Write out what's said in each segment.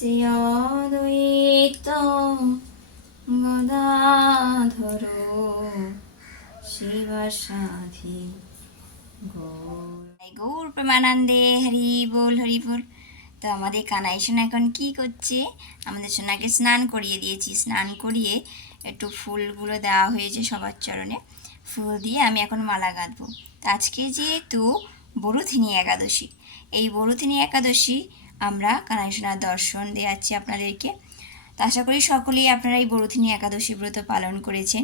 শ্রীয়দ্বৈত গদাধর শিবসাধি গৌর প্রেমানন্দে। হরি বল হরি বল। তো আমাদের কানাই সোনা এখন কি করছে? আমাদের সোনাকে স্নান করিয়ে দিয়েছি, স্নান করিয়ে একটু ফুলগুলো দেওয়া হয়েছে সবার চরণে, ফুল দিয়ে আমি এখন মালা গাঁথবো। তো আজকে যেহেতু বরুথিনী একাদশী, এই বরুথিনী একাদশী আমরা কানাই সোনার দর্শন দেওয়াচ্ছি আপনাদেরকে। তো আশা করি সকলেই আপনারা এই বরুথিনী একাদশী ব্রত পালন করেছেন।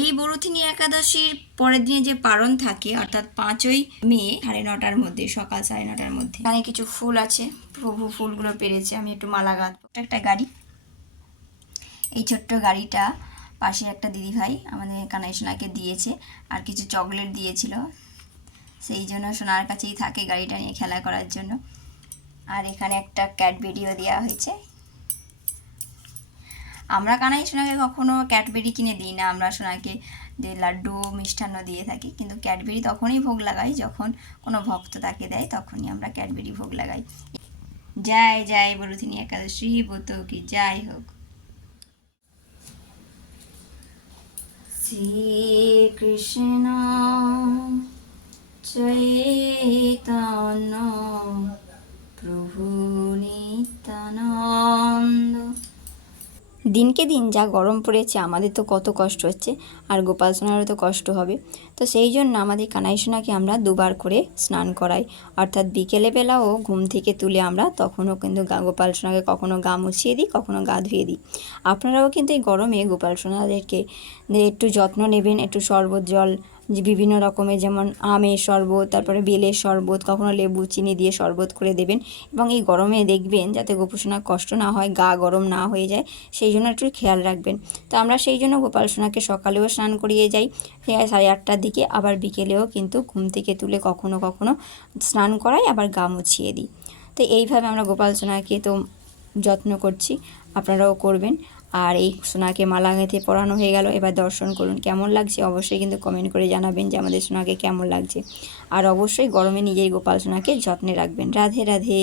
এই বরুথিনী একাদশীর পরের দিনে যে পারণ থাকে, অর্থাৎ 5ই মে 9:30-র মধ্যে, সকাল 9:30-র মধ্যে। এখানে কিছু ফুল আছে, প্রভু ফুলগুলো পেরেছে, আমি একটু মালা গাঁথবো। একটা গাড়ি, এই ছোট্ট গাড়িটা পাশে একটা দিদিভাই আমাদের কানাই সোনাকে দিয়েছে, আর কিছু চকলেট দিয়েছিল, সেই জন্য সোনার কাছেই থাকে গাড়িটা নিয়ে খেলা করার জন্য। আর এখানে একটা ক্যাডবেরিও দেওয়া হয়েছে। আমরা কানাই সোনাকে কখনো ক্যাডবেরি কিনে দিই না, আমরা সোনাকে যে লাড্ডু মিষ্টান্ন দিয়ে থাকি, কিন্তু ক্যাডবেরি তখনই ভোগ লাগাই যখন কোনো ভক্ত তাকে দেয়, তখনই আমরা ক্যাডবেরি ভোগ লাগাই। জয় জয় বরুথিনী একাদশী ব্রত কি যাই হোক। শ্রীকৃষ্ণ চৈতন্য প্রভু নিত্যানন্দ। দিনকে দিন যা গরম পড়েছে, আমাদের তো কত কষ্ট হচ্ছে, আর গোপাল সোনারও তো কষ্ট হবে। তো সেই জন্য আমাদের কানাই সোনাকে আমরা 2বার করে স্নান করাই, অর্থাৎ বিকেলবেলাও ঘুম থেকে তুলে আমরা তখনও কিন্তু গোপাল সোনাকে কখনও গা মুছিয়ে দিই, কখনও গা ধুয়ে দিই। আপনারাও কিন্তু এই গরমে গোপাল সোনাদেরকে একটু যত্ন নেবেন, একটু শরবত জল, যে বিভিন্ন রকমের, যেমন আমের শরবত, তারপরে বেলের শরবত, কখনো লেবু চিনি দিয়ে শরবত করে দেবেন। এবং এই গরমে দেখবেন যাতে গোপাল কষ্ট না হয়, গা গরম না হয়ে যায়, সেই জন্য একটু খেয়াল রাখবেন। তো আমরা সেই জন্য গোপাল সোনাকে সকালেও স্নান করিয়ে যাই 8:30-র দিকে, আবার বিকেলেও কিন্তু ঘুম থেকে তুলে কখনো কখনো স্নান করাই, আবার গা মুছিয়ে দিই। তো এইভাবে আমরা গোপাল সোনাকে তো যত্ন করছি, আপনারাও করবেন। আর এই সোনাকে মালা গেঁথে পরানো হয়ে গেল, এবার দর্শন করুন। কেমন লাগছে অবশ্যই কিন্তু কমেন্ট করে জানাবেন যে আমাদের সোনাকে কেমন লাগছে। আর অবশ্যই গরমে নিজেই গোপাল সোনাকে যত্নে রাখবেন। রাধে রাধে।